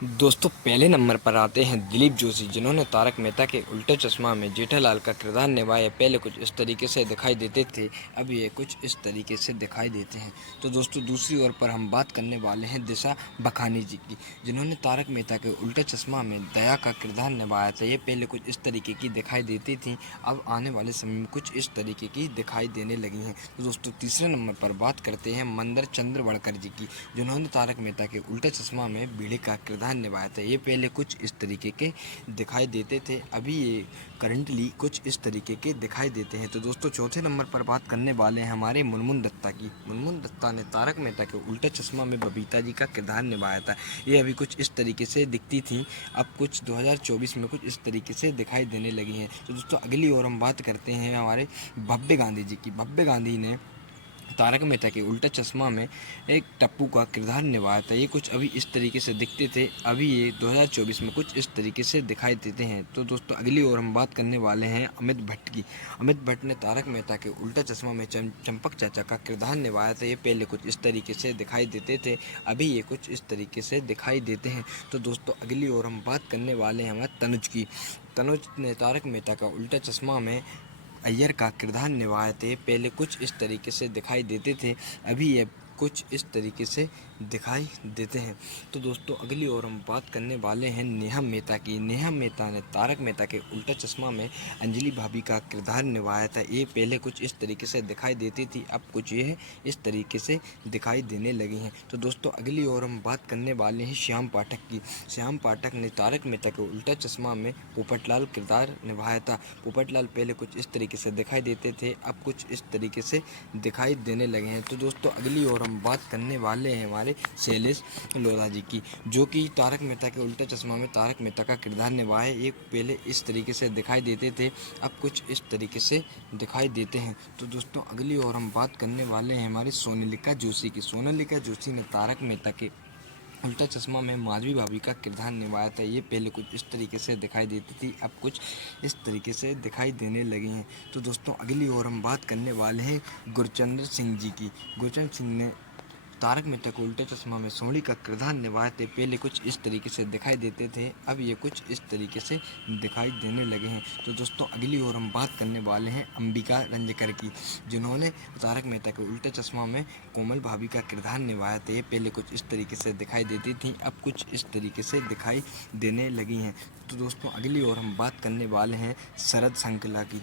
दोस्तों पहले नंबर पर आते हैं दिलीप जोशी, जिन्होंने तारक मेहता के उल्टे चश्मा में जेठालाल का किरदार निभाया। पहले कुछ इस तरीके से दिखाई देते थे, अब ये कुछ इस तरीके से दिखाई देते हैं। तो दोस्तों दूसरी ओर पर हम बात करने वाले हैं दिशा बखानी जी की, जिन्होंने तारक मेहता के उल्टे चश्मा में दया का किरदार निभाया था। ये पहले कुछ इस तरीके की दिखाई देती थी, अब आने वाले समय में कुछ इस तरीके की दिखाई देने लगी हैं। तो दोस्तों तीसरे नंबर पर बात करते हैं मंदर चंद्रवड़कर जी की, जिन्होंने तारक मेहता के उल्टे चश्मा में बीड़े का किरदार निभाया था। ये पहले कुछ इस तरीके के दिखाई देते थे, अभी ये करंटली कुछ इस तरीके के दिखाई देते हैं। तो दोस्तों चौथे नंबर पर बात करने वाले हैं हमारे मुनमुन दत्ता की। मुनमुन दत्ता ने तारक मेहता के उल्टे चश्मा में बबीता जी का किरदार निभाया था। ये अभी कुछ इस तरीके से दिखती थी, अब कुछ 2024 में कुछ इस तरीके से दिखाई देने लगी हैं। तो दोस्तों अगली ओर हम बात करते हैं हमारे भव्य गांधी जी की। भव्य गांधी ने तारक मेहता के उल्टा चश्मा में एक टप्पू का किरदार निभाया था। ये कुछ अभी इस तरीके से दिखते थे, अभी ये 2024 में कुछ इस तरीके से दिखाई देते हैं। तो दोस्तों अगली ओर हम बात करने वाले हैं अमित भट्ट की। अमित भट्ट ने तारक मेहता के उल्टा चश्मा में चंपक चाचा का किरदार निभाया था। ये पहले कुछ इस तरीके से दिखाई देते थे, अभी ये कुछ इस तरीके से दिखाई देते हैं। तो दोस्तों अगली ओर हम बात करने वाले हैं हमारे तनुज की। तनुज ने तारक मेहता का उल्टा चश्मा में अय्यर का किरदार निभाए थे। पहले कुछ इस तरीके से दिखाई देते थे, अभी ये कुछ इस तरीके से दिखाई देते हैं। तो दोस्तों अगली ओर हम बात करने वाले हैं नेहा मेहता की। नेहा मेहता ने तारक मेहता के उल्टा चश्मा में अंजलि भाभी का किरदार निभाया था। ये पहले कुछ इस तरीके से दिखाई देती थी, अब कुछ ये इस तरीके से दिखाई देने लगी हैं। तो दोस्तों अगली ओर हम बात करने वाले हैं श्याम पाठक की। श्याम पाठक ने तारक मेहता के उल्टा चश्मा में पोपटलाल किरदार निभाया था। पोपटलाल पहले कुछ इस तरीके से दिखाई देते थे, अब कुछ इस तरीके से दिखाई देने लगे हैं। तो दोस्तों अगली ओर हम बात करने वाले हैं हमारे शैलेश लोधा जी की, जो कि तारक मेहता के उल्टा चश्मा में तारक मेहता का किरदार निभाए। एक पहले इस तरीके से दिखाई देते थे, अब कुछ इस तरीके से दिखाई देते हैं। तो दोस्तों अगली ओर हम बात करने वाले हैं हमारी सोनालिका जोशी की। सोनालिका जोशी ने तारक मेहता के उल्टा चश्मा में माधवी भाभी का किरदार निभाया था। ये पहले कुछ इस तरीके से दिखाई देती थी, अब कुछ इस तरीके से दिखाई देने लगी हैं। तो दोस्तों अगली ओर हम बात करने वाले हैं गुरचंद्र सिंह जी की। गुरचंद्र सिंह ने तारक मेहता को उल्टे चश्मा में सोनी का किरदार निभाए थे। पहले कुछ इस तरीके से दिखाई देते थे, अब ये कुछ इस तरीके से दिखाई देने लगे हैं। तो दोस्तों अगली ओर हम बात करने वाले हैं अंबिका रंजकर की, जिन्होंने तारक मेहता के उल्टे चश्मा में कोमल भाभी का किरदार निभाया था। ये पहले कुछ इस तरीके से दिखाई देती थी, अब कुछ इस तरीके से दिखाई देने लगी हैं। तो दोस्तों अगली ओर हम बात करने वाले हैं शरद संकला की।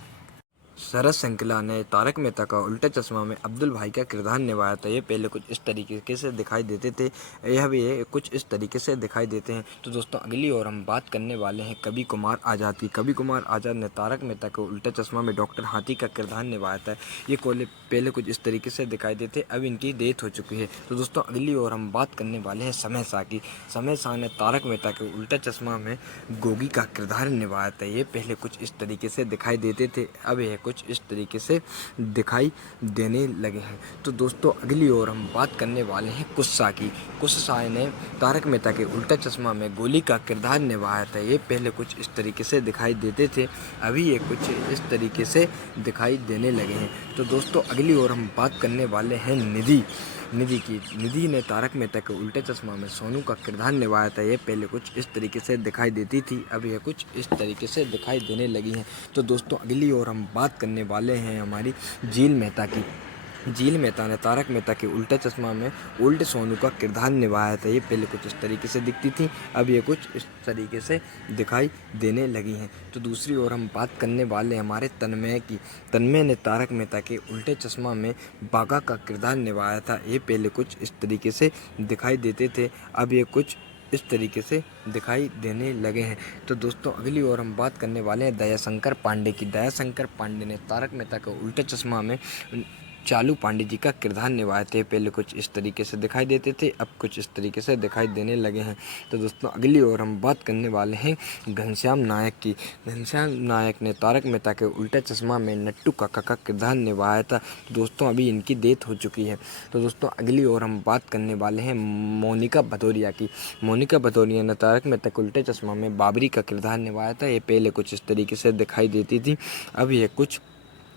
शरद संकला ने तारक मेहता का उल्टा चश्मा में अब्दुल भाई का किरदार निभाया था। ये पहले कुछ इस तरीके से दिखाई देते थे, यह भी ये कुछ इस तरीके से दिखाई देते हैं। तो दोस्तों अगली ओर हम बात करने वाले हैं कवि कुमार आज़ाद की। कवि कुमार आज़ाद ने तारक मेहता के उल्टा चश्मा में डॉक्टर हाथी का किरदार निभाया था। ये कोले पहले कुछ इस तरीके से दिखाई देते, अब इनकी डेथ हो चुकी है। तो दोस्तों अगली ओर हम बात करने वाले हैं समय शाह की। समय शाह ने तारक मेहता के उल्टा चश्मा में गोगी का किरदार निभाया था। ये पहले कुछ इस तरीके से दिखाई देते थे, अब यह कुछ इस तरीके से दिखाई देने लगे हैं। तो दोस्तों अगली ओर हम बात करने वाले हैं कुस्सा की। कुस्सा ने तारक मेहता के उल्टा चश्मा में गोली का किरदार निभाया था। ये पहले कुछ इस तरीके से दिखाई देते थे, अभी ये कुछ इस तरीके से दिखाई देने लगे हैं। तो दोस्तों अगली ओर हम बात करने वाले हैं निधि की। निधि ने तारक मेहता के उल्टे चश्मा में सोनू का किरदार निभाया था। ये पहले कुछ इस तरीके से दिखाई देती थी, अब यह कुछ इस तरीके से दिखाई देने लगी हैं। तो दोस्तों अगली ओर हम बात करने वाले हैं हमारी झील मेहता की। झील मेहता ने तारक मेहता के उल्टा चश्मा में ओल्ड सोनू का किरदार निभाया था। ये पहले कुछ इस तरीके से दिखती थी, अब ये कुछ इस तरीके से दिखाई देने लगी हैं। तो दूसरी ओर हम बात करने वाले हमारे तन्मय की। तन्मय ने तारक मेहता के उल्टे चश्मा में बाघा का किरदार निभाया था। ये पहले कुछ इस तरीके से दिखाई देते थे, अब ये कुछ इस तरीके से दिखाई देने लगे हैं। तो दोस्तों अगली ओर हम बात करने वाले हैं दयाशंकर पांडे की। दयाशंकर पांडे ने तारक मेहता के उल्टे चश्मा में चालू पांडे जी का किरदार निभाए थे। पहले कुछ इस तरीके से दिखाई देते थे, अब कुछ इस तरीके से दिखाई देने लगे हैं। तो दोस्तों अगली ओर हम बात करने वाले हैं घनश्याम नायक की। घनश्याम नायक ने तारक मेहता के उल्टा चश्मा में नट्टू काका का किरदार निभाया था। दोस्तों अभी इनकी डेथ हो चुकी है। तो दोस्तों अगली ओर हम बात करने वाले हैं मोनिका भदौरिया की। मोनिका भदौरिया ने तारक मेहता के उल्टे चश्मा में बाबरी का किरदार निभाया था। ये पहले कुछ इस तरीके से दिखाई देती थी, अब ये कुछ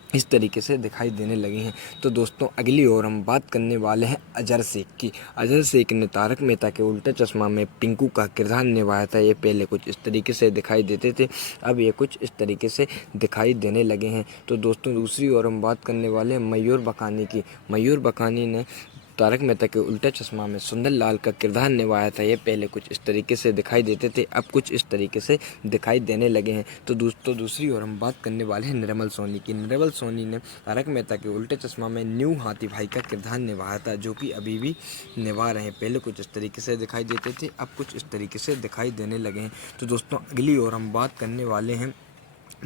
इस तरीके से दिखाई देने लगी हैं। तो दोस्तों अगली ओर हम बात करने वाले हैं अजहर शेख की। अजहर शेख ने तारक मेहता के उल्टा चश्मा में पिंकू का किरदार निभाया था। ये पहले कुछ इस तरीके से दिखाई देते थे, अब ये कुछ इस तरीके से दिखाई देने लगे हैं। तो दोस्तों दूसरी ओर हम बात करने वाले हैं मयूर बकानी की। मयूर बकानी ने तारक मेहता के उल्टा चश्मा में सुंदर लाल का किरदार निभाया था। ये पहले कुछ इस तरीके से दिखाई देते थे, अब कुछ इस तरीके से दिखाई देने लगे हैं। तो दोस्तों दूसरी ओर हम बात करने वाले हैं निर्मल सोनी की। निर्मल सोनी ने तारक मेहता के उल्टे चश्मा में न्यू हाथी भाई का किरदार निभाया था, जो कि अभी भी निभा रहे हैं। पहले कुछ इस तरीके से दिखाई देते थे, अब कुछ इस तरीके से दिखाई देने लगे हैं। तो दोस्तों अगली ओर हम बात करने वाले हैं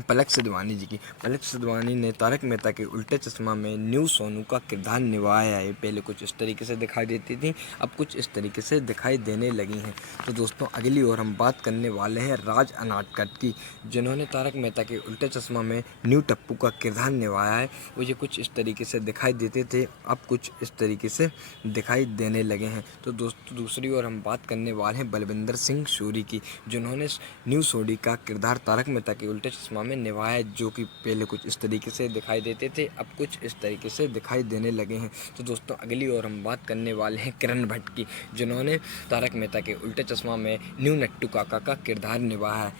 पलक सिद्धवानी जी की। पलक सिद्धवानी ने तारक मेहता के उल्टे चश्मा में न्यू सोनू का किरदार निभाया है। पहले कुछ इस तरीके से दिखाई देती थी, अब कुछ इस तरीके से दिखाई देने लगी हैं। तो दोस्तों अगली ओर हम बात करने वाले हैं राज अनाटकट की, जिन्होंने तारक मेहता के उल्टे चश्मा में न्यू टप्पू का किरदार निभाया है। वो ये कुछ इस तरीके से दिखाई देते थे, अब कुछ इस तरीके से दिखाई देने लगे हैं। तो दोस्तों दूसरी ओर हम बात करने वाले हैं बलविंदर सिंह सूरी की, जिन्होंने न्यू सोडी का किरदार तारक मेहता के उल्टे चश्मा में निभाया, जो कि पहले कुछ इस तरीके से दिखाई देते थे, अब कुछ इस तरीके से दिखाई देने लगे हैं। तो दोस्तों अगली ओर हम बात करने वाले हैं किरण भट्ट की, जिन्होंने तारक मेहता के उल्टे चश्मा में न्यू नट्टू काका का किरदार निभाया है,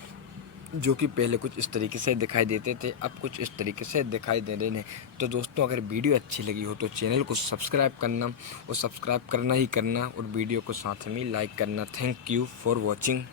जो कि पहले कुछ इस तरीके से दिखाई देते थे, अब कुछ इस तरीके से दिखाई दे रहे हैं। तो दोस्तों अगर वीडियो अच्छी लगी हो तो चैनल को सब्सक्राइब करना, और सब्सक्राइब करना ही करना, और वीडियो को साथ में लाइक करना। Thank you for watching.